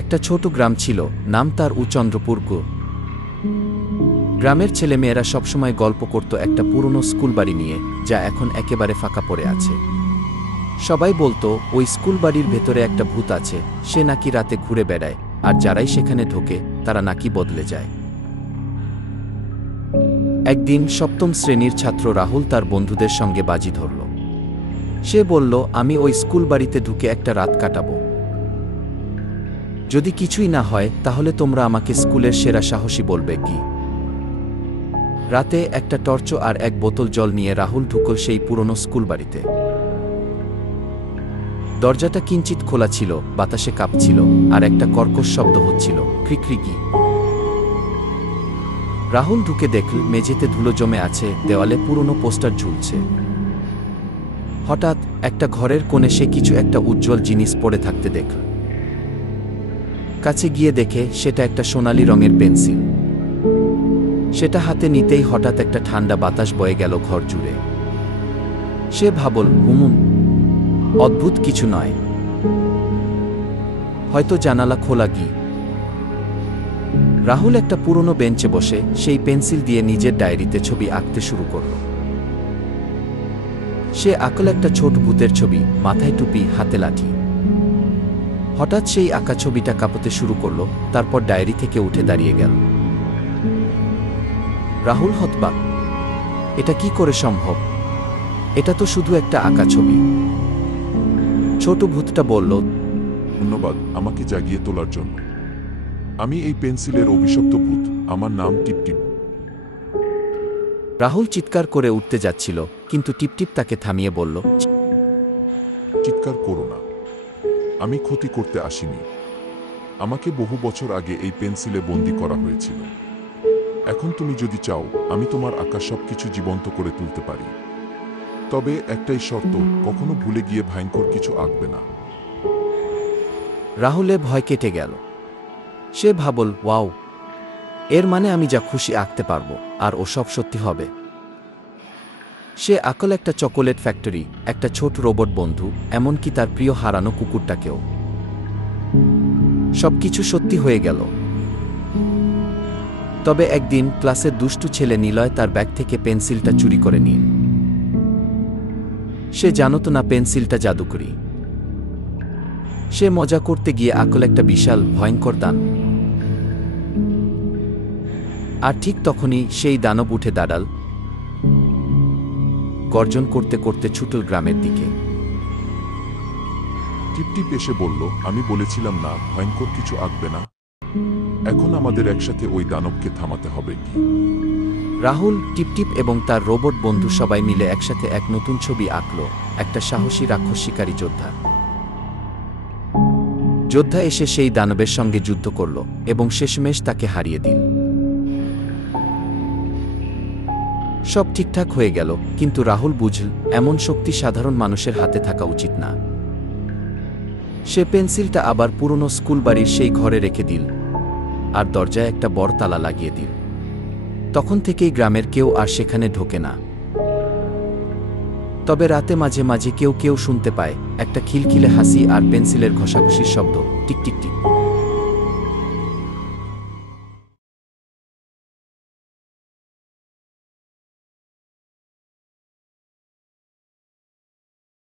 একটা ছোট গ্রাম ছিল, নাম তার চন্দ্রপুর। গ্রামের ছেলেমেয়েরা সবসময় গল্প করত একটা পুরনো স্কুল বাড়ি নিয়ে, যা এখন একেবারে ফাঁকা পড়ে আছে। সবাই বলতো ওই স্কুল বাড়ির ভেতরে একটা ভূত আছে, সে নাকি রাতে ঘুরে বেড়ায়, আর যারাই সেখানে ঢোকে তারা নাকি বদলে যায়। একদিন সপ্তম শ্রেণীর ছাত্র রাহুল তার বন্ধুদের সঙ্গে বাজি ধরল। সে বলল, আমি ওই স্কুল বাড়িতে ঢুকে একটা রাত কাটাবো। যদি কিছুই না হয় তাহলে তোমরা আমাকে স্কুলের সেরা সাহসী বলবে কি? রাতে একটা টর্চ আর এক বোতল জল নিয়ে রাহুল ঢুকল সেই পুরনো স্কুল বাড়িতে। দরজাটা কিঞ্চিত খোলা ছিল, বাতাসে কাঁপছিল, আর একটা কর্কশ শব্দ হচ্ছিল, ক্রিক্রিকি। রাহুল ঢুকে দেখল মেঝেতে ধুলো জমে আছে, দেওয়ালে পুরনো পোস্টার ঝুলছে। হঠাৎ একটা ঘরের কোণে সে কিছু একটা উজ্জ্বল জিনিস পড়ে থাকতে দেখল। কাছে গিয়ে দেখে সেটা একটা সোনালি রঙের পেন্সিল। সেটা হাতে নিতেই হঠাৎ একটা ঠান্ডা বাতাস বয়ে গেল ঘর জুড়ে। সে ভাবল, অদ্ভুত কিছু নয়, হয়তো জানালা খোলা কি। রাহুল একটা পুরনো বেঞ্চে বসে সেই পেন্সিল দিয়ে নিজের ডায়েরিতে ছবি আঁকতে শুরু করল। সে আঁকল একটা ছোট ভূতের ছবি, মাথায় টুপি, হাতে লাঠি। হঠাৎ সেই আঁকা ছবিটা কাঁপতে শুরু করল, তারপর ডায়েরি থেকে উঠে দাঁড়িয়ে গেল। রাহুল হতবাক, এটা কি করে সম্ভব? এটা তো শুধু একটা আঁকা ছবি। ছোট ভূতটা বলল, ধন্যবাদ আমাকে জাগিয়ে তোলার জন্য। আমি এই পেন্সিলের অভিশপ্ত ভূত, আমার নাম টিপটিপ। রাহুল চিৎকার করে উঠতে যাচ্ছিল, কিন্তু টিপটিপ তাকে থামিয়ে বলল, চিৎকার করো না, আমি ক্ষতি করতে আসিনি। আমাকে বহু বছর আগে এই পেন্সিলে বন্দী করা হয়েছিল। এখন তুমি যদি চাও আমি তোমার আঁকা সবকিছু জীবন্ত করে তুলতে পারি। তবে একটাই শর্ত, কখনো ভুলে গিয়ে ভয়ঙ্কর কিছু আঁকবে না। রাহুলে ভয় কেটে গেল। সে ভাবল, ওয়াও, এর মানে আমি যা খুশি আঁকতে পারবো, আর ও সব সত্যি হবে। সে আঁকল একটা চকোলেট ফ্যাক্টরি, একটা ছোট রোবট বন্ধু, এমনকি তার প্রিয় হারানো কুকুরটাকেও। সবকিছু সত্যি হয়ে গেল। তবে একদিন ক্লাসের দুষ্টু ছেলে নিলয় তার ব্যাগ থেকে পেন্সিলটা চুরি করে নিল। সে জানত না পেন্সিলটা জাদুকরি। সে মজা করতে গিয়ে আঁকল একটা বিশাল ভয়ঙ্কর দান। আর ঠিক তখনই সেই দানব উঠে দাঁড়াল, গর্জন করতে করতে ছুটল গ্রামের দিকে। টিপটিপ এসে বলল, আমি বলেছিলাম না ভয়ঙ্কর কিছু আঁকবে না? এখন আমাদের একসাথে ওই দানবকে থামাতে হবে কি? রাহুল, টিপটিপ এবং তার রোবট বন্ধু সবাই মিলে একসাথে এক নতুন ছবি আঁকল, একটা সাহসী রাক্ষস শিকারী যোদ্ধা। যোদ্ধা এসে সেই দানবের সঙ্গে যুদ্ধ করল এবং শেষমেশ তাকে হারিয়ে দিল। সব ঠিকঠাক হয়ে গেল, কিন্তু রাহুল বুঝল এমন শক্তি সাধারণ মানুষের হাতে থাকা উচিত না। সে পেন্সিলটা আবার পুরনো স্কুল বাড়ির সেই ঘরে রেখে দিল, আর দরজায় একটা বড় তালা লাগিয়ে দিল। তখন থেকেই গ্রামের কেউ আর সেখানে ঢোকে না। তবে রাতে মাঝে মাঝে কেউ কেউ শুনতে পায় একটা খিলখিলে হাসি আর পেন্সিলের ঘষাঘষির শব্দ, টিক টিক টিক।